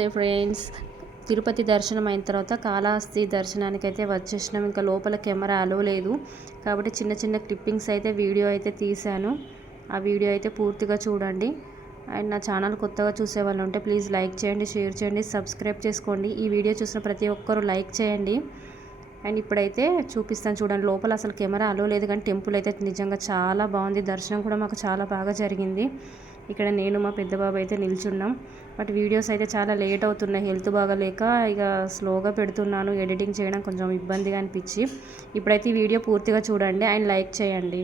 నమస్తే ఫ్రెండ్స్. తిరుపతి దర్శనం అయిన తర్వాత కాళహస్తి దర్శనానికి అయితే వచ్చేసినాం. ఇంకా లోపల కెమెరా అలో లేదు. కాబట్టి చిన్న చిన్న క్లిప్పింగ్స్ అయితే వీడియో అయితే తీశాను. ఆ వీడియో అయితే పూర్తిగా చూడండి. అండ్ నా ఛానల్ కొత్తగా చూసే వాళ్ళు ఉంటే ప్లీజ్ లైక్ చేయండి షేర్ చేయండి సబ్స్క్రైబ్ చేసుకోండి. ఈ వీడియో చూసిన ప్రతి ఒక్కరూ లైక్ చేయండి. అండ్ ఇప్పుడైతే చూపిస్తాను చూడండి. లోపల అసలు కెమెరా అలో లేదు కానీ టెంపుల్ అయితే నిజంగా చాలా బాగుంది. దర్శనం కూడా మాకు చాలా బాగా జరిగింది. ఇక్కడ నేను మా పెద్ద బాబు అయితే నిల్చున్నాం. బట్ వీడియోస్ అయితే చాలా లేట్ అవుతున్నాయి. హెల్త్ బాగాలేక ఇక స్లోగా పెడుతున్నాను. ఎడిటింగ్ చేయడం కొంచెం ఇబ్బందిగా అనిపించి ఇప్పుడైతే ఈ వీడియో పూర్తిగా చూడండి. అండ్ లైక్ చేయండి.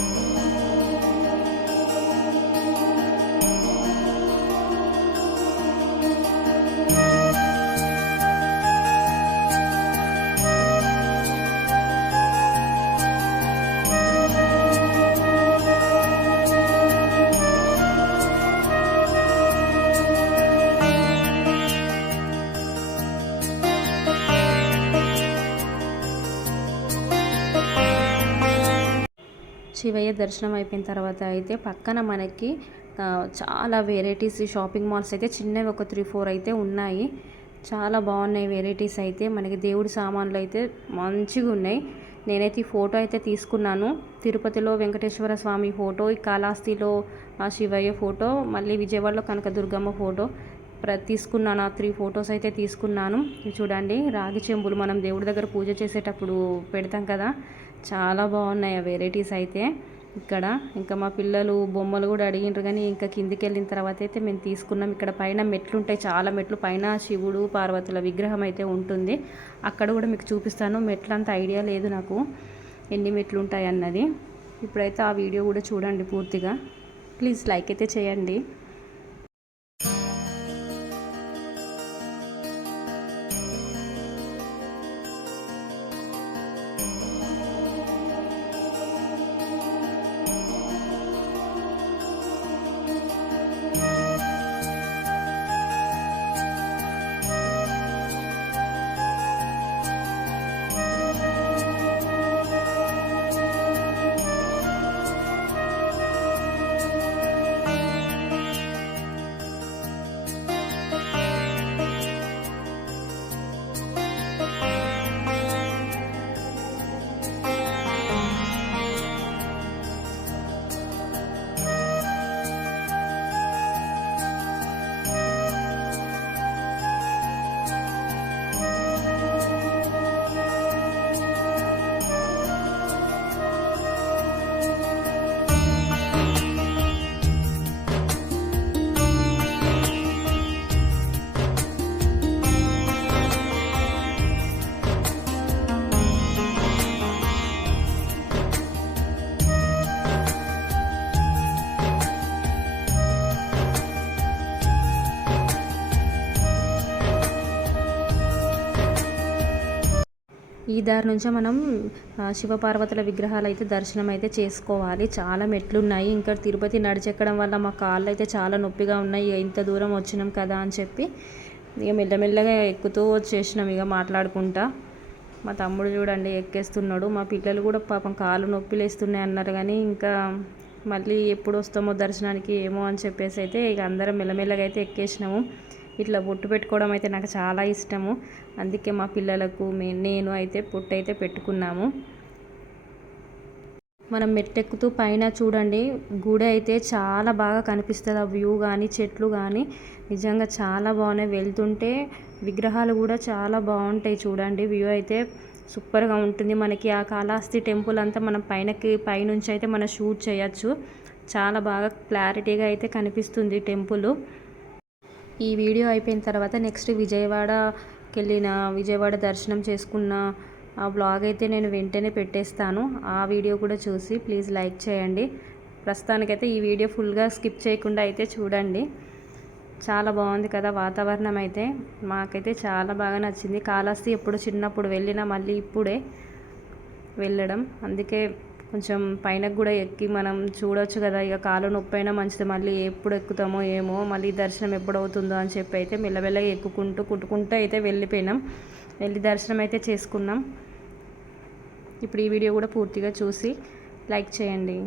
Bye. శివయ్య దర్శనం అయిపోయిన తర్వాత అయితే పక్కన మనకి చాలా వెరైటీస్ షాపింగ్ మాల్స్ అయితే చిన్నవి ఒక త్రీ ఫోర్ అయితే ఉన్నాయి. చాలా బాగున్నాయి వెరైటీస్ అయితే. మనకి దేవుడి సామాన్లు అయితే మంచిగా ఉన్నాయి. నేనైతే ఈ ఫోటో అయితే తీసుకున్నాను. తిరుపతిలో వెంకటేశ్వర స్వామి ఫోటో ఈ కాళహస్తిలో ఆ శివయ్య ఫోటో మళ్ళీ విజయవాడలో కనకదుర్గమ్మ ఫోటో ప్ర తీసుకున్నాను. ఆ త్రీ ఫొటోస్ అయితే తీసుకున్నాను. చూడండి రాగి చెంబులు మనం దేవుడి దగ్గర పూజ చేసేటప్పుడు పెడతాం కదా. చాలా బాగున్నాయి ఆ వెరైటీస్ అయితే. ఇక్కడ ఇంకా మా పిల్లలు బొమ్మలు కూడా అడిగిండ్రు కానీ ఇంకా కిందికి వెళ్ళిన తర్వాత అయితే మేము తీసుకున్నాం. ఇక్కడ పైన మెట్లు ఉంటాయి చాలా మెట్లు. పైన శివుడు పార్వతుల విగ్రహం అయితే ఉంటుంది. అక్కడ కూడా మీకు చూపిస్తాను. మెట్లు అంత ఐడియా లేదు నాకు ఎన్ని మెట్లు ఉంటాయి అన్నది. ఇప్పుడైతే ఆ వీడియో కూడా చూడండి పూర్తిగా. ప్లీజ్ లైక్ అయితే చేయండి. దారి నుంచే మనం శివపార్వతుల విగ్రహాలు అయితే దర్శనం అయితే చేసుకోవాలి. చాలా మెట్లు ఉన్నాయి ఇంకా తిరుపతి నడిచెక్కడం వల్ల మా కాళ్ళు అయితే చాలా నొప్పిగా ఉన్నాయి. ఇక ఇంత దూరం వచ్చినాం కదా అని చెప్పి ఇక మెల్లమెల్లగా ఎక్కుతూ వచ్చేసినాం ఇక మాట్లాడుకుంటా. మా తమ్ముడు చూడండి ఎక్కేస్తున్నాడు. మా పిల్లలు కూడా పాపం కాళ్ళు నొప్పిలు వేస్తున్నాయి అన్నారు కానీ ఇంకా మళ్ళీ ఎప్పుడు వస్తామో దర్శనానికి ఏమో అని చెప్పేసి అయితే ఇక అందరం మెల్లమెల్లగా అయితే ఎక్కేసినాము. ఇట్లా బొట్టు పెట్టుకోవడం అయితే నాకు చాలా ఇష్టము. అందుకే మా పిల్లలకు మే- నేను అయితే పొట్టు అయితే పెట్టుకున్నాము. మనం మెట్టెక్కుతూ పైన చూడండి గుడి అయితే చాలా బాగా కనిపిస్తుంది. ఆ వ్యూ కానీ చెట్లు కానీ నిజంగా చాలా బాగున్నాయి. వెళ్తుంటే విగ్రహాలు కూడా చాలా బాగుంటాయి చూడండి. వ్యూ అయితే సూపర్గా ఉంటుంది. మనకి ఆ కాళహస్తి టెంపుల్ అంతా మనం పైనకి పైనుంచి అయితే మనం షూట్ చేయొచ్చు. చాలా బాగా క్లారిటీగా అయితే కనిపిస్తుంది టెంపుల్. ఈ వీడియో అయిపోయిన తర్వాత నెక్స్ట్ విజయవాడకి వెళ్ళిన విజయవాడ దర్శనం చేసుకున్న ఆ బ్లాగ్ అయితే నేను వెంటనే పెట్టేస్తాను. ఆ వీడియో కూడా చూసి ప్లీజ్ లైక్ చేయండి. ప్రస్తుతానికైతే ఈ వీడియో ఫుల్గా స్కిప్ చేయకుండా అయితే చూడండి. చాలా బాగుంది కదా వాతావరణం అయితే. మాకైతే చాలా బాగా నచ్చింది. కాళహస్తి ఎప్పుడు చిన్నప్పుడు వెళ్ళినా మళ్ళీ ఇప్పుడే వెళ్ళడం. అందుకే కొంచెం పైన కూడా ఎక్కి మనం చూడొచ్చు కదా ఇక కాలు నొప్పి అయినా మంచిది మళ్ళీ ఎప్పుడు ఎక్కుతామో ఏమో మళ్ళీ దర్శనం ఎప్పుడు అవుతుందో అని చెప్పి అయితే మెల్లమెల్లగా ఎక్కుకుంటూ కుట్టుకుంటూ అయితే వెళ్ళిపోయినాం. వెళ్ళి దర్శనం అయితే చేసుకున్నాం. ఇప్పుడు ఈ వీడియో కూడా పూర్తిగా చూసి లైక్ చేయండి.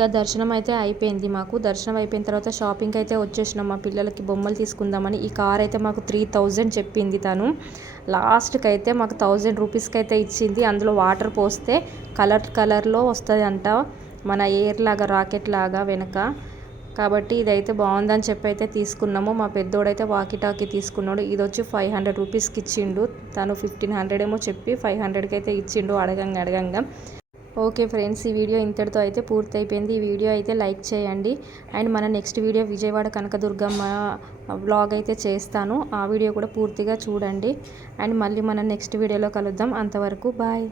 ఇంకా దర్శనం అయితే అయిపోయింది మాకు. దర్శనం అయిపోయిన తర్వాత షాపింగ్ అయితే వచ్చేసినాం. మా పిల్లలకి బొమ్మలు తీసుకుందామని. ఈ కార్ అయితే మాకు త్రీ థౌజండ్ చెప్పింది తను. లాస్ట్కి అయితే మాకు థౌజండ్ రూపీస్కి అయితే ఇచ్చింది. అందులో వాటర్ పోస్తే కలర్ కలర్లో వస్తుంది అంట మన ఎయిర్ లాగా రాకెట్ లాగా వెనక. కాబట్టి ఇదైతే బాగుందని చెప్పి అయితే తీసుకున్నాము. మా పెద్దోడైతే వాకి టాకీ తీసుకున్నాడు. ఇది వచ్చి ఫైవ్ హండ్రెడ్ రూపీస్కి ఇచ్చిండు తను ఫిఫ్టీన్ హండ్రెడ్ ఏమో చెప్పి ఫైవ్ హండ్రెడ్కి అయితే ఇచ్చిండు అడగంగా అడగంగా. ఓకే ఫ్రెండ్స్ ఈ వీడియో ఇంతటితో అయితే పూర్తి అయిపోయింది ఈ వీడియో అయితే లైక్ చేయండి. అండ్ మన next video Vijayawada Kanakadurgamma vlog అయితే చేస్తాను. ఆ వీడియో కూడా పూర్తిగా చూడండి. అండ్ మళ్ళీ మనం నెక్స్ట్ వీడియోలో కలుద్దాం. అంతవరకు బాయ్.